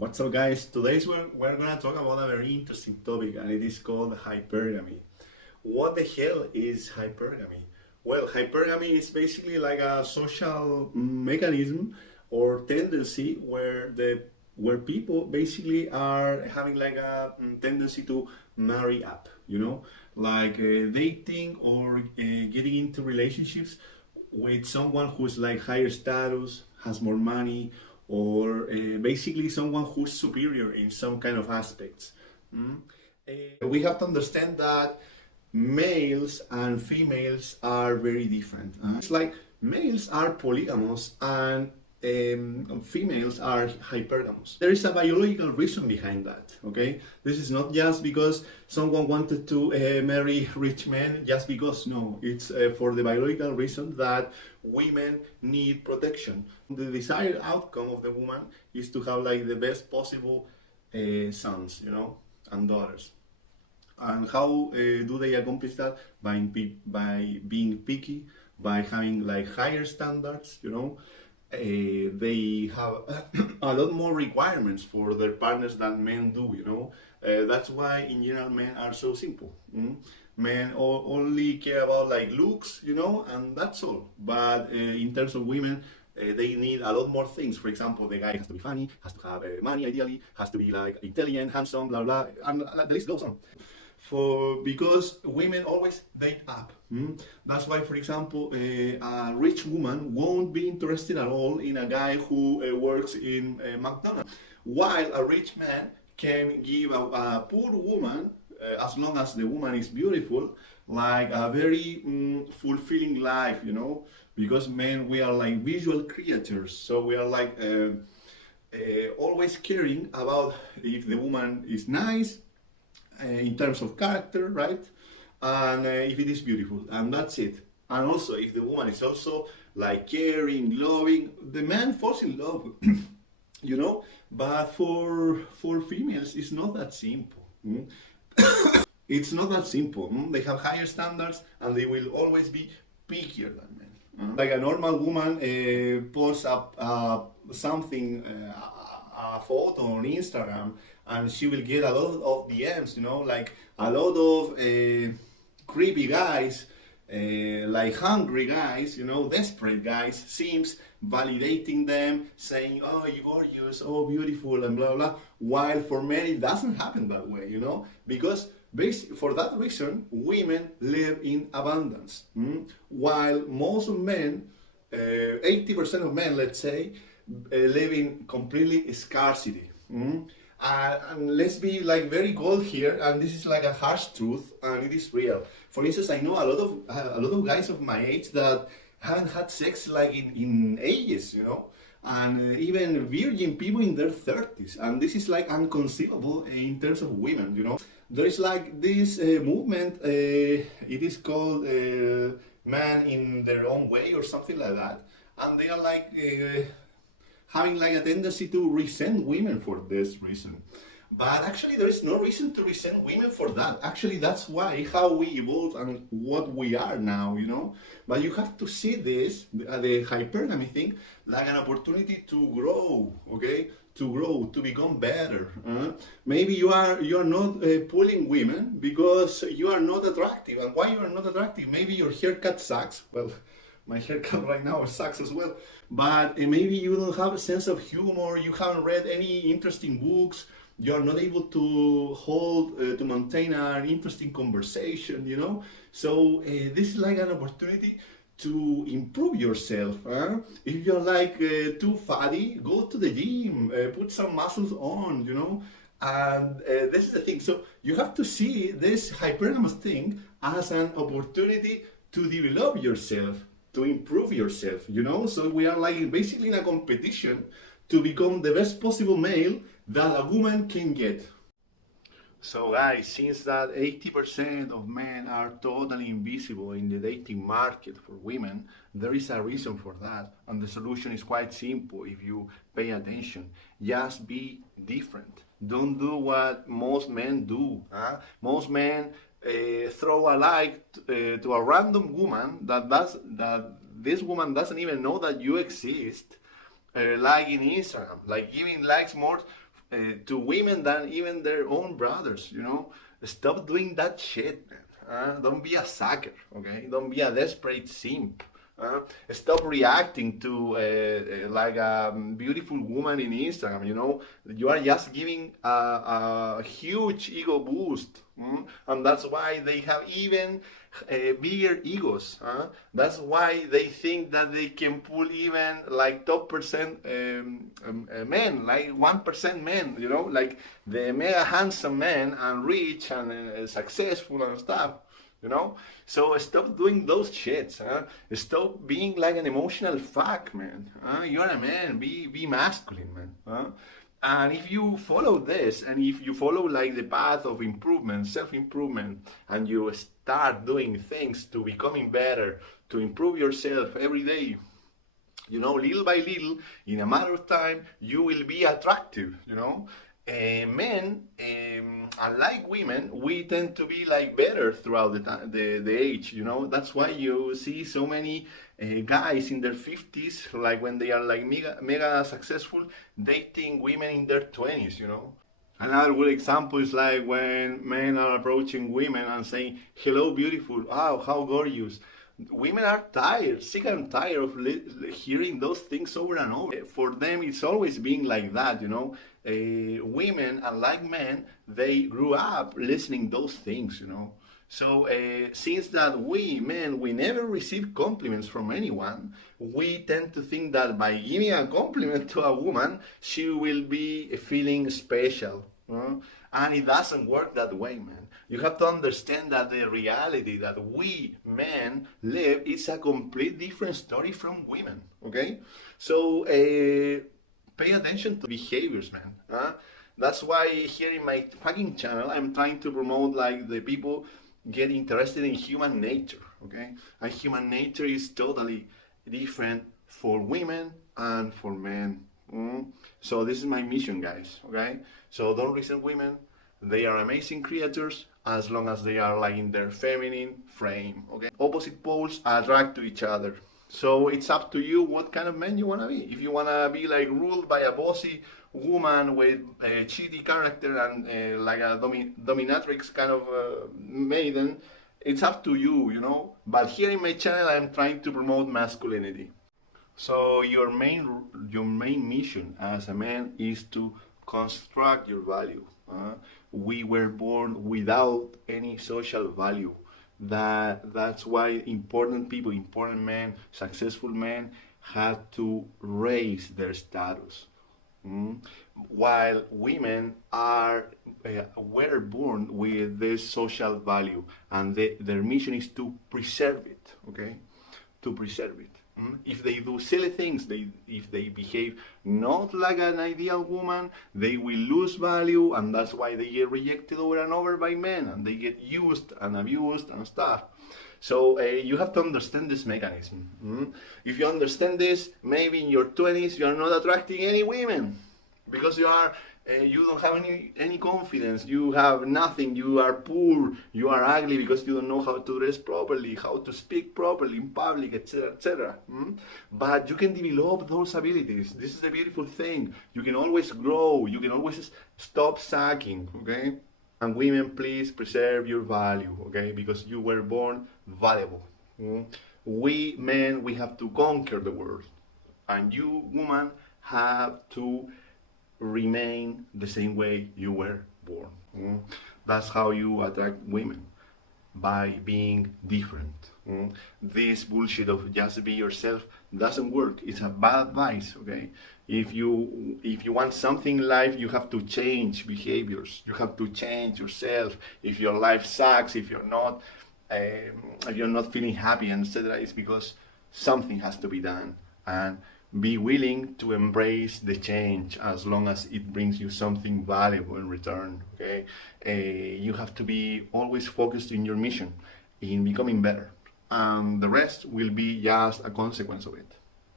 What's up, guys? Today we're gonna talk about a very interesting topic, and it is called hypergamy. What the hell is hypergamy? Well, hypergamy is basically like a social mechanism or tendency where people basically are having like a tendency to marry up, like dating or getting into relationships with someone who's like higher status, has more money, or basically someone who's superior in some kind of aspects. We have to understand that males and females are very different. It's like males are polygamous and females are hypergamous. There is a biological reason behind that, okay? This is not just because someone wanted to marry rich men just because, no. It's for the biological reason that women need protection. The desired outcome of the woman is to have like the best possible sons, and daughters. And how do they accomplish that? By being picky, by having like higher standards, they have a lot more requirements for their partners than men do. That's why in general men are so simple. Men only care about like looks, and that's all. But in terms of women, they need a lot more things. For example, the guy has to be funny, has to have money ideally, has to be like intelligent, handsome, blah blah, and the list goes on. Because women always date up. That's why, for example, a rich woman won't be interested at all in a guy who works in McDonald's, while a rich man can give a poor woman, as long as the woman is beautiful, like a very fulfilling life, because men, we are like visual creatures, so we are like always caring about if the woman is nice, in terms of character, right? And if it is beautiful, and that's it. And also, if the woman is also like caring, loving, the man falls in love, But for females, it's not that simple. It's not that simple. They have higher standards, and they will always be pickier than men. Like a normal woman posts up something, a photo on Instagram, and she will get a lot of DMs, like a lot of creepy guys, like hungry guys, desperate guys, seems validating them, saying, oh, you're gorgeous, oh, beautiful, and blah, blah. While for men, it doesn't happen that way, because for that reason, women live in abundance. While most men, 80% of men, let's say, live in completely scarcity. And let's be like very cold here, and this is like a harsh truth, and it is real. For instance, I know a lot of guys of my age that haven't had sex like in ages, and even virgin people in their 30s, and this is like inconceivable in terms of women, There is like this movement, it is called man in their own way or something like that, and they are like having like a tendency to resent women for this reason. But actually there is no reason to resent women for that. Actually, that's how we evolved and what we are now, But you have to see this, the hypergamy thing, like an opportunity to grow, okay? To grow, to become better. Maybe you are not pulling women because you are not attractive. And why you are not attractive? Maybe your haircut sucks. Well, my haircut right now sucks as well. But maybe you don't have a sense of humor, you haven't read any interesting books, you're not able to to maintain an interesting conversation, So this is like an opportunity to improve yourself. If you're like too fatty, go to the gym, put some muscles on, And this is the thing. So you have to see this hypergamous thing as an opportunity to develop yourself, to improve yourself, So we are like basically in a competition to become the best possible male that a woman can get. So guys, since that 80% of men are totally invisible in the dating market for women, there is a reason for that. And the solution is quite simple if you pay attention. Just be different. Don't do what most men do. Most men throw a like to a random woman that this woman doesn't even know that you exist, like in Instagram, like giving likes more to women than even their own brothers, you know. Stop doing that shit, man. Don't be a sucker, okay? Don't be a desperate simp. Stop reacting to like a beautiful woman in Instagram, you know. You are just giving a huge ego boost. And that's why they have even bigger egos. That's why they think that they can pull even like top percent men, like 1% men, you know, like the mega handsome men and rich and successful and stuff. You know, so stop doing those shits. Stop being like an emotional fuck, man. You're a man. Be masculine, man. And if you follow this, and if you follow like the path of improvement, self-improvement, and you start doing things to becoming better, to improve yourself every day, you know, little by little, in a matter of time, you will be attractive, you know. Men, unlike women, we tend to be like better throughout the age, you know. That's why you see so many guys in their 50s, like when they are like mega successful, dating women in their 20s, you know. Another good example is like when men are approaching women and saying, "Hello, beautiful. Wow, how gorgeous." Women are tired, sick and tired of hearing those things over and over. For them, it's always been like that, you know. Women, unlike men, they grew up listening those things, you know. So since that we men, we never receive compliments from anyone, we tend to think that by giving a compliment to a woman, she will be feeling special. And it doesn't work that way, man. You have to understand that the reality that we men live is a complete different story from women, okay? So pay attention to behaviors, man. That's why here in my fucking channel, I'm trying to promote like the people get interested in human nature, okay? And human nature is totally different for women and for men. So this is my mission, guys, okay? So don't resent women. They are amazing creatures as long as they are like in their feminine frame, okay? Opposite poles attract to each other. So it's up to you what kind of man you want to be. If you want to be like ruled by a bossy woman with a cheaty character and like a dominatrix kind of maiden, it's up to you, you know? But here in my channel, I'm trying to promote masculinity. So your main mission as a man is to construct your value. We were born without any social value. That's why important people, important men, successful men had to raise their status. While women were born with this social value, and their mission is to preserve it. Okay, to preserve it. If they do silly things, if they behave not like an ideal woman, they will lose value, and that's why they get rejected over and over by men, and they get used and abused and stuff. So you have to understand this mechanism. If you understand this, maybe in your 20s you are not attracting any women because you don't have any confidence, you have nothing, you are poor, you are ugly because you don't know how to dress properly, how to speak properly in public, etc., etc. But you can develop those abilities. This is the beautiful thing. You can always grow, you can always stop sucking, okay? And women, please preserve your value, okay? Because you were born valuable. We men, we have to conquer the world. And you, woman, have to remain the same way you were born. That's how you attract women, by being different. This bullshit of just be yourself doesn't work. It's a bad advice, okay? If you want something in life, you have to change behaviors. You have to change yourself. If your life sucks, if you're not feeling happy, etc., it's because something has to be done. And be willing to embrace the change as long as it brings you something valuable in return, okay? You have to be always focused in your mission, in becoming better. And the rest will be just a consequence of it.